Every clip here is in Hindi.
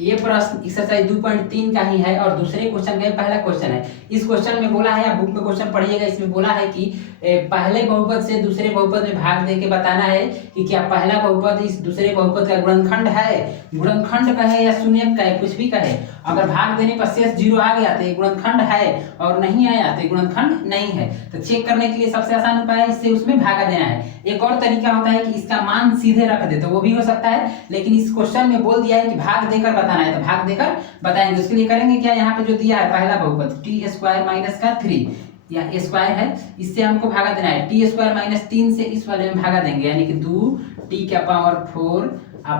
ये प्रश्न एक्सरसाइज 2.3 का ही है और दूसरे क्वेश्चन का पहला क्वेश्चन है। इस क्वेश्चन में बोला है, आप बुक में क्वेश्चन पढ़िएगा, इसमें बोला है कि पहले बहुपद से दूसरे बहुपद में भाग देके बताना है कि क्या पहला बहुपद इस दूसरे बहुपद का गुणनखंड है, गुणनखंड का है या शून्यक का है, कुछ भी कहे। अगर भाग देने पर शेष 0 आ गया तो ये गुणनखंड है और नहीं आया तो ये गुणनखंड नहीं है। तो चेक करने के लिए सबसे आसान उपाय है इससे उसमें भागा देना है। एक और तरीका होता है कि इसका मान सीधे रख दे, तो वो भी हो सकता है, लेकिन इस क्वेश्चन में बोल दिया है कि भाग देकर बताना है, तो भाग देकर बताएंगे। उसके लिए करेंगे क्या, यहाँ पे जो दिया है पहला बहुपद टी स्क्वायर माइनस का 3 या स्क्वायर है, इससे हमको भागा देना है। टी स्क्वायर माइनस 3 से इस वाले में भागा देंगे, यानी कि 2 टी के पावर 4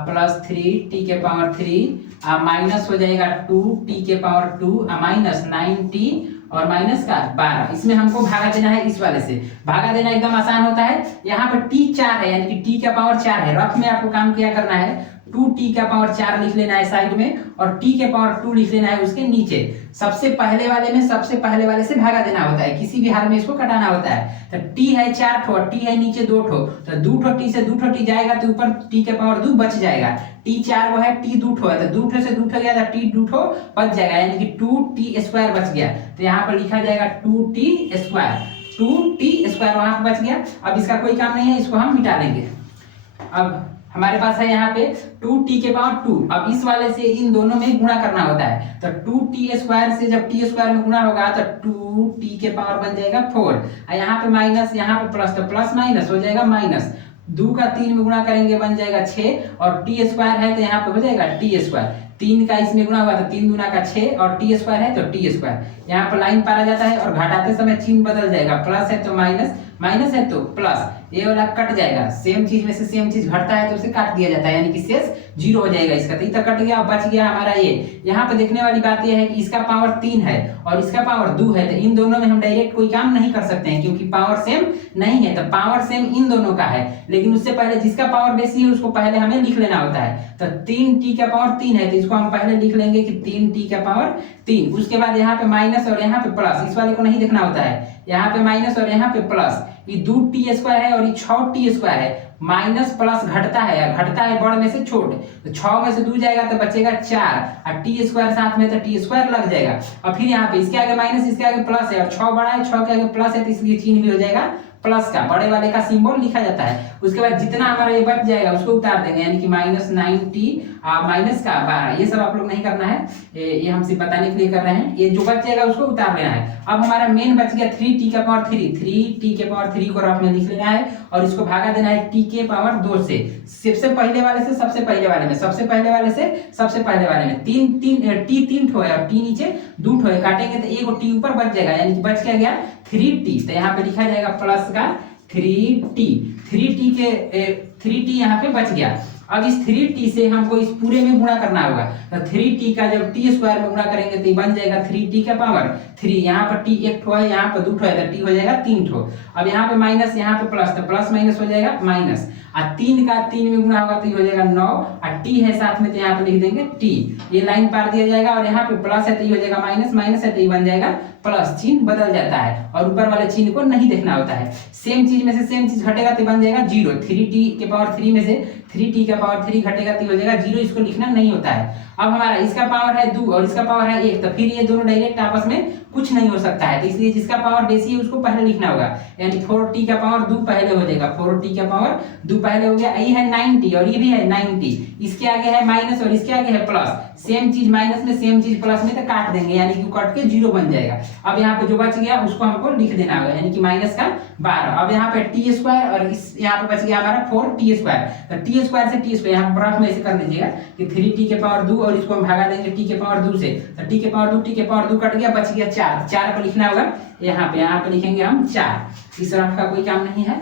प्लस 3 टी के पावर 3 माइनस हो जाएगा 2 टी के पावर 2 माइनस 9 टी और माइनस का 12। इसमें हमको भागा देना है इस वाले से। भागा देना एकदम आसान होता है। यहाँ पर टी 4 है, यानी कि टी का पावर 4 है। रफ में आपको काम क्या करना है, 2t का पावर 4 लिख लेना है साइड में और t के पावर 2 लिख लेना है उसके नीचे। सबसे पहले वाले से भागा देना होता है, किसी भी हाल में इसको कटाना होता है। तो t है 4 ठो, t है नीचे 2 ठो, तो 2 ठो t से 2 ठो t जाएगा तो ऊपर t के पावर 2 बच जाएगा। t 4 वो है, t 2 ठो है, तो 2 ठो से 2 ठो गया तो t 2 ठो बच जाएगा, यानी कि 2t स्क्वायर बच गया। तो यहाँ पर लिखा जाएगा 2t स्क्वायर वहां पर बच गया। अब इसका कोई काम नहीं है, इसको हम मिटा लेंगे। अब हमारे पास है यहाँ पे 2t के पावर 2। अब इस वाले से इन दोनों में गुणा करना होता है, तो 2t स्क्वायर से जब t स्क्वायर में गुणा होगा तो 2t के पावर बन जाएगा 4 और यहाँ पे माइनस, यहाँ पे प्लस, तो प्लस माइनस हो जाएगा माइनस। 2 का 3 में गुणा करेंगे बन जाएगा 6 और t स्क्वायर है तो यहाँ पे हो जाएगा t स्क्वायर। 3 का इसमें गुणा हुआ तो 3 दूना का 6 और t स्क्वायर है तो t स्क्वायर। यहाँ पर लाइन पारा जाता है और घटाते समय चिन्ह बदल जाएगा, प्लस है तो माइनस, माइनस है तो प्लस, ये वाला कट जाएगा। सेम चीज में से सेम चीज घटता है तो उसे काट दिया जाता है, यानी कि शेष 0 हो जाएगा इसका। तो इतना कट गया, बच गया हमारा ये। यहाँ पे देखने वाली बात यह है कि इसका पावर 3 है और इसका पावर 2 है, तो इन दोनों में हम डायरेक्ट कोई काम नहीं कर सकते हैं क्योंकि पावर सेम नहीं है। तो पावर सेम इन दोनों का है, लेकिन उससे पहले जिसका पावर बेसी है उसको पहले हमें लिख लेना होता है। तो 3t का पावर 3 है तो इसको हम पहले लिख लेंगे कि 3t का पावर 3। उसके बाद यहाँ पे माइनस और यहाँ पे प्लस, इस वाले को नहीं देखना होता है। यहाँ पे माइनस और यहाँ पे प्लस, ये 2t स्क्वायर है और ये 6t स्क्वायर है। माइनस प्लस घटता है, या घटता है बड़ में से छोट, तो 6 में से 2 जाएगा तो बचेगा 4 और t स्क्वायर साथ में तो t स्क्वायर लग जाएगा। और फिर यहाँ पे इसके आगे माइनस, इसके आगे प्लस है और 6 बड़ा है, 6 के आगे प्लस है तो इसलिए चिन्ह भी हो जाएगा प्लस का, बड़े वाले का सिंबल लिखा जाता है। उसके बाद जितना हमारा ये बच जाएगा उसको उतार देंगे, यानी कि माइनस 9t माइनस का 12। ये सब आप लोग नहीं करना है, ये हम सिर्फ बताने के लिए कर रहे हैं। ये जो बच जाएगा उसको उतार लेना है। अब हमारा मेन बच गया 3t का पावर 3, 3t के पावर 3 को रफ में लिख लेना है और इसको भागा देना है t के पावर 2 से। सबसे पहले वाले से सबसे पहले वाले में, सबसे पहले वाले से सबसे पहले वाले में। 3 ठो है और t नीचे 2 ठो है, काटेंगे तो एक t ऊपर बच जाएगा, यानी कि बच क्या गया 3t। तो यहाँ पे लिखा जाएगा प्लस का 3t यहाँ पे बच गया। अब इस 3t से हमको इस पूरे में गुणा करना होगा, तो 3t का जब t स्क्वायर में गुणा करेंगे तो बन जाएगा 3t का पावर 3। यहाँ पर t 1 ठो है, यहाँ पर 2 ठो है तो t हो जाएगा 3 ठो। अब यहाँ पे माइनस, यहाँ पे प्लस, तो प्लस माइनस हो जाएगा माइनस। और 3 का 3 में गुणा होगा तो हो जाएगा 9 और t है साथ में तो यहाँ पे लिख देंगे t। ये लाइन पार दिया जाएगा और यहाँ पे प्लस है तो ये हो जाएगा माइनस, माइनस है तो ये बन जाएगा प्लस। चिन्ह बदल जाता है और ऊपर वाले चिन्ह को नहीं देखना होता है। सेम चीज में से सेम चीज घटेगा तो बन जाएगा 0। 3t के पावर 3 में से 3t का पावर 3 घटेगा तो हो जाएगा 0, इसको लिखना नहीं होता है। अब हमारा इसका पावर है 2 और इसका पावर है 1, तो फिर ये दोनों डायरेक्ट आपस में कुछ नहीं हो सकता है, तो इसलिए जिसका पावर बेसी है उसको पहले लिखना होगा, यानी 4t का पावर 2 पहले हो जाएगा। 4t का पावर 2 पहले हो गया। ये है 9t और ये भी है 9t, इसके आगे है माइनस और इसके आगे है प्लस। सेम चीज माइनस में सेम चीज प्लस में तो काट देंगे, यानी कि कट के 0 बन जाएगा। अब यहाँ पे जो बच गया उसको हमको लिख देना होगा, यानी कि माइनस का 12। अब यहाँ पे t स्क्वायर और इस यहाँ पे बच गया हमारा 4t स्क्वायर, तो t स्क्वायर से t स्क्वायर यहाँ पर में ऐसे कर लीजिएगा कि 3t के पावर 2 और इसको हम भागा देंगे t के पावर 2 से, तो t के पावर 2 कट गया, बच गया 4 को लिखना होगा यहाँ पे लिखेंगे हम 4। इस तरफ का कोई काम नहीं है।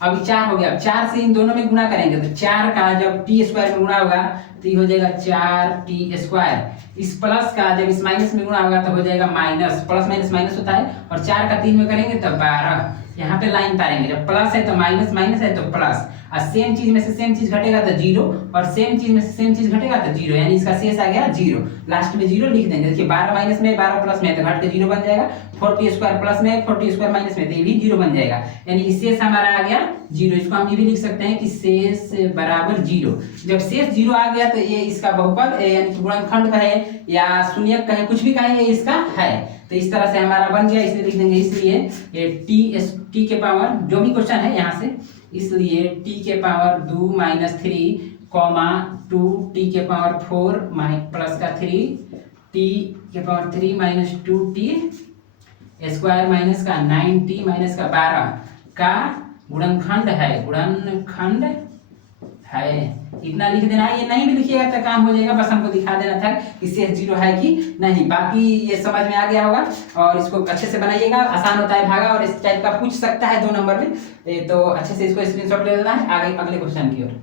अब 4 हो गया। अब 4 से इन दोनों में गुणा करेंगे तो 4 का जब t स्क्वायर में गुणा होगा तो ये हो जाएगा 4t स्क्वायर। इस प्लस का जब इस माइनस में गुणा होगा तो हो जाएगा माइनस, प्लस माइनस माइनस होता है और 4 का 3 में करेंगे तो 12। यहाँ पे लाइन उतारेंगे, जब प्लस है तो माइनस, माइनस है तो प्लस, और सेम चीज में से सेम चीज घटेगा तो जीरो, और सेम चीज में से सेम चीज घटेगा तो जीरो, यानी इसका शेष आ गया जीरो। लास्ट में जीरो लिख देंगे। देखिए 12 माइनस में 12 प्लस में तो घट के जीरो बन जाएगा, 40 स्क्वायर प्लस में 40 स्क्वायर माइनस में तो ये भी जीरो बन जाएगा, यानी कि शेष हमारा आ गया जीरो। इसको हम ये भी लिख सकते हैं कि शेष बराबर जीरो। जब शेष जीरो आ गया तो ये इसका बहुपद यानी कि गुणनखंड का है या शून्यक का है, कुछ भी कहें, ये इसका है। तो इस तरह से हमारा बन गया, इसलिए लिख देंगे, इसलिए टी के पावर जो भी क्वेश्चन है यहाँ से, इसलिए टी के पावर 2 माइनस 3 कॉमा 2 टी के पावर 4 प्लस का 3 टी के power 3 minus 2 T square minus का 9 टी माइनस का 12 का गुणनखंड है, गुणनखंड है। इतना लिख देना है, ये नहीं भी लिखिएगा तो काम हो जाएगा, बस हमको दिखा देना था कि शेष जीरो है कि नहीं। बाकी ये समझ में आ गया होगा, और इसको अच्छे से बनाइएगा, आसान होता है भागा, और इस टाइप का पूछ सकता है 2 नंबर में, तो अच्छे से इसको स्क्रीनशॉट ले लेना है आगे अगले क्वेश्चन की ओर।